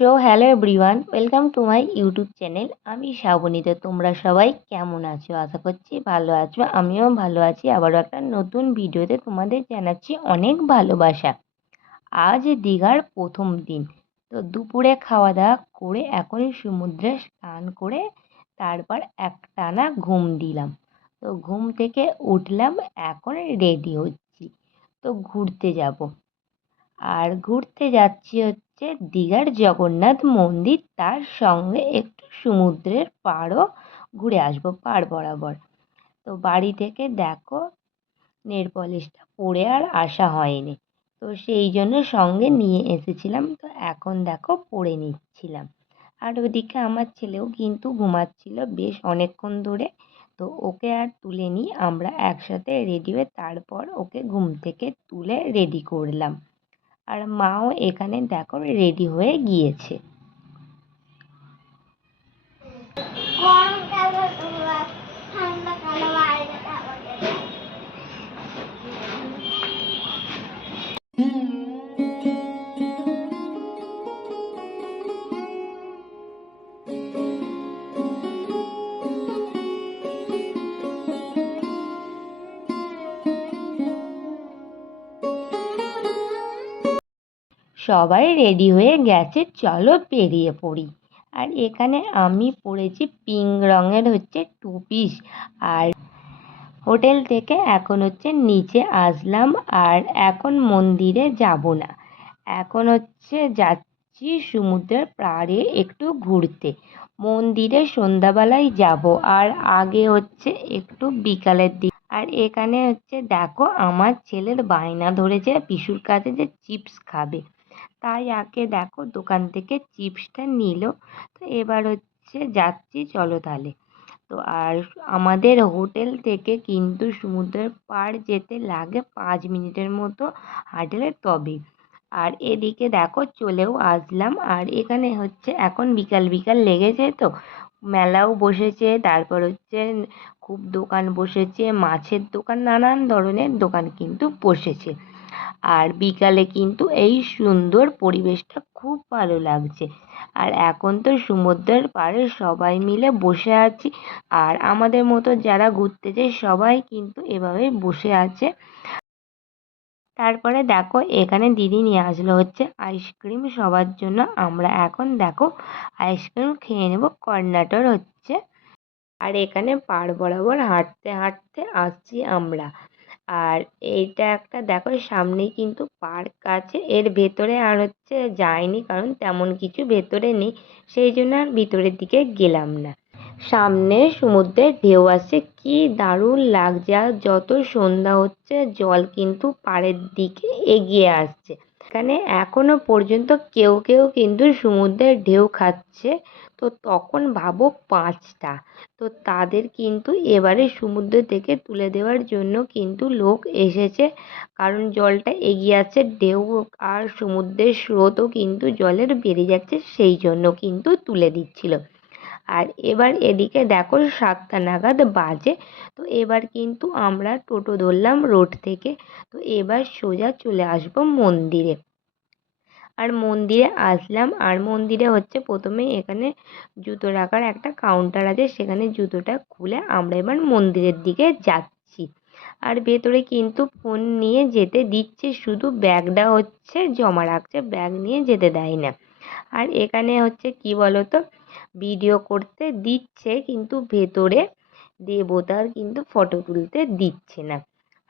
Hello everyone, welcome to my YouTube channel. আমি শ্রাবণী। তো তোমরা সবাই কেমন আছো? আশা করছি ভালো আছো। আমিও ভালো আছি। আবারও একটা নতুন ভিডিওতে তোমাদের জানাচ্ছি অনেক ভালোবাসা। আজ দীঘার প্রথম দিন। তো দুপুরে খাওয়া দাওয়া করে এখন সমুদ্রে স্নান করে তারপর একটানা ঘুম দিলাম। তো ঘুম থেকে উঠলাম, এখন রেডি হচ্ছি। তো ঘুরতে যাব। আর ঘুরতে যাচ্ছি হচ্ছে দীঘার জগন্নাথ মন্দির, তার সঙ্গে একটু সমুদ্রের পাড়ও ঘুরে আসবো, পাড় বরাবর। তো বাড়ি থেকে দেখো নেল পলিশটা পরে আর আসা হয়নি, তো সেই জন্য সঙ্গে নিয়ে এসেছিলাম। তো এখন দেখো পরে নিচ্ছিলাম। আর ওদিকে আমার ছেলেও কিন্তু ঘুমাচ্ছিল বেশ অনেকক্ষণ ধরে। তো ওকে আর তুলে নিয়ে আমরা একসাথে রেডি হয়ে তারপর ওকে ঘুম থেকে তুলে রেডি করলাম। আর মাও এখানে দেখো রেডি হয়ে গিয়েছে। সবাই রেডি হয়ে গেছে, চলো বেরিয়ে পড়ি। আর এখানে আমি পরেছি পিঙ্ক রঙের হচ্ছে টু পিস। আর হোটেল থেকে এখন হচ্ছে নিচে আসলাম। আর এখন মন্দিরে যাব না, এখন হচ্ছে যাচ্ছি সমুদ্রের পাড়ে একটু ঘুরতে। মন্দিরে সন্ধ্যাবেলায় যাব, আর আগে হচ্ছে একটু বিকালের দিকে। আর এখানে হচ্ছে দেখো আমার ছেলের বায়না ধরেছে পিসুর কাছে যে চিপস খাবে, তাই আগে দেখো দোকান থেকে চিপসটা নিল। তো এবার হচ্ছে যাচ্ছি, চলো তাহলে। তো আর আমাদের হোটেল থেকে কিন্তু সমুদ্রের পাড় যেতে লাগে 5 মিনিটের মতো হাঁটলে তবে। আর এদিকে দেখো চলেও আসলাম। আর এখানে হচ্ছে এখন বিকাল বিকাল লেগেছে, তো মেলাও বসেছে, তারপর হচ্ছে খুব দোকান বসেছে, মাছের দোকান, নানান ধরনের দোকান কিন্তু বসেছে। আর বিকালে কিন্তু এই সুন্দর পরিবেশটা খুব ভালো লাগছে। আর এখন তো সমুদ্রের পাড়ে সবাই মিলে বসে আছি। আর আমাদের মতো যারা ঘুরতে যায় সবাই কিন্তু এভাবে বসে আছে। তারপরে দেখো এখানে দিদি নিয়ে আসলো হচ্ছে আইসক্রিম সবার জন্য। আমরা এখন দেখো আইসক্রিম খেয়ে নেবো, কর্নাটর হচ্ছে। আর এখানে পাড় বরাবর হাঁটতে হাঁটতে আসছি আমরা। আর এইটা একটা দেখো সামনেই কিন্তু পার্ক আছে, এর ভেতরে আর হচ্ছে যাইনি, কারণ তেমন কিছু ভেতরে নেই, সেই জন্য আর ভিতরের দিকে গেলাম না। সামনে সমুদ্রের ঢেউ আসছে, কি দারুণ লাগছে। আর যত সন্ধ্যা হচ্ছে জল কিন্তু পাড়ের দিকে এগিয়ে আসছে। এখানে এখনো পর্যন্ত কেউ কেউ কিন্তু সমুদ্রের ঢেউ খাচ্ছে। তো তখন ভাবো 5টা। তো তাদের কিন্তু এবারে সমুদ্র থেকে তুলে দেওয়ার জন্য কিন্তু লোক এসেছে, কারণ জলটা এগিয়ে আসছে, ঢেউ আর সমুদ্রের স্রোতও কিন্তু জলের বেড়ে যাচ্ছে, সেই জন্য কিন্তু তুলে দিচ্ছিল। আর এবার এদিকে দেখো 7টা নাগাদ বাজে। তো এবার কিন্তু আমরা টোটো ধরলাম রোড থেকে। তো এবার সোজা চলে আসবো মন্দিরে। আর মন্দিরে আসলাম, আর মন্দিরে হচ্ছে প্রথমে এখানে জুতো রাখার একটা কাউন্টার আছে, সেখানে জুতোটা খুলে আমরা এবার মন্দিরের দিকে যাচ্ছি। আর ভেতরে কিন্তু ফোন নিয়ে যেতে দিচ্ছে, শুধু ব্যাগটা হচ্ছে জমা রাখছে, ব্যাগ নিয়ে যেতে দেয় না। আর এখানে হচ্ছে কি বলতো, ভিডিও করতে দিচ্ছে কিন্তু ভেতরে দেবতার কিন্তু ফটো তুলতে দিচ্ছে না।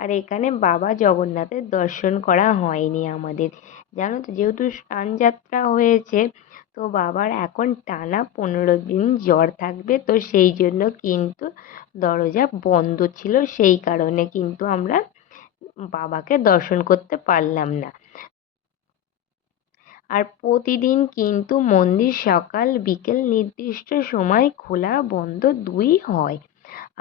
আর এখানে বাবা জগন্নাথের দর্শন করা হয়নি আমাদের, জানো তো, যেহেতু স্নানযাত্রা হয়েছে। তো বাবার এখন টানা 15 দিন জ্বর থাকবে, তো সেই জন্য কিন্তু দরজা বন্ধ ছিল, সেই কারণে কিন্তু আমরা বাবাকে দর্শন করতে পারলাম না। আর প্রতিদিন কিন্তু মন্দির সকাল বিকেল নির্দিষ্ট সময় খোলা বন্ধ দুই হয়।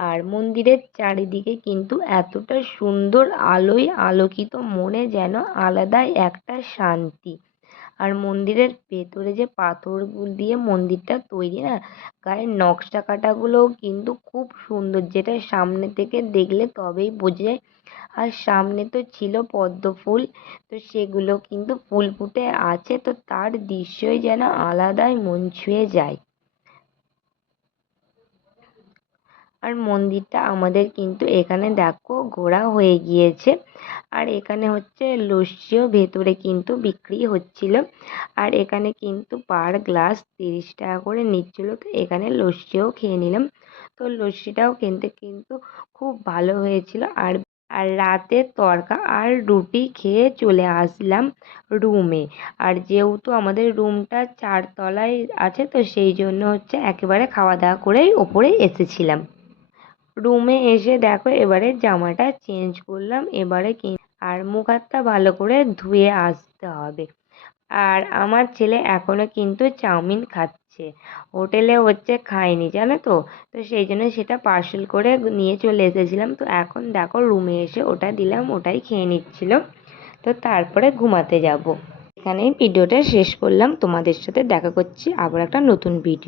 আর মন্দিরের চারিদিকে কিন্তু এতটা সুন্দর আলোয় আলোকিত, মনে যেন আলাদাই একটা শান্তি। আর মন্দিরের ভেতরে যে পাথরগুলো দিয়ে মন্দিরটা তৈরি না, গায়ের নকশা কাটাগুলোও কিন্তু খুব সুন্দর, যেটা সামনে থেকে দেখলে তবেই বোঝা যায়। আর সামনে তো ছিল পদ্ম ফুল, তো সেগুলো কিন্তু ফুল ফুটে আছে, তো তার দৃশ্যই যেন আলাদাই মন ছুঁয়ে যায়। আর মন্দিরটা আমাদের কিন্তু এখানে দেখো ঘোরা হয়ে গিয়েছে। আর এখানে হচ্ছে লস্যিও ভেতরে কিন্তু বিক্রি হচ্ছিল। আর এখানে কিন্তু পার গ্লাস 30 টাকা করে নিচ্ছিল, তো এখানে লস্যিও খেয়ে নিলাম। তো লস্যিটাও কিনতে কিন্তু খুব ভালো হয়েছিল। আর আর রাতে তড়কা আর রুটি খেয়ে চলে আসলাম রুমে। আর যেহেতু আমাদের রুমটা 4 তলায় আছে, তো সেই জন্য হচ্ছে একেবারে খাওয়া দাওয়া করেই ওপরে এসেছিলাম। রুমে এসে দেখো এবারে জামাটা চেঞ্জ করলাম, এবারে আর মুখ হাতটা ভালো করে ধুয়ে আসতে হবে। আর আমার ছেলে এখনো কিন্তু চাউমিন খাচ্ছে, হোটেলে হচ্ছে খায়নি জানো তো। তো সেই জন্য সেটা পার্সেল করে নিয়ে চলে এসেছিলাম। তো এখন দেখো রুমে এসে ওটা দিলাম, ওটাই খেয়ে নিচ্ছিল। তো তারপরে ঘুমাতে যাব। এখানেই ভিডিওটা শেষ করলাম, তোমাদের সাথে দেখা করছি আবার একটা নতুন ভিডিও।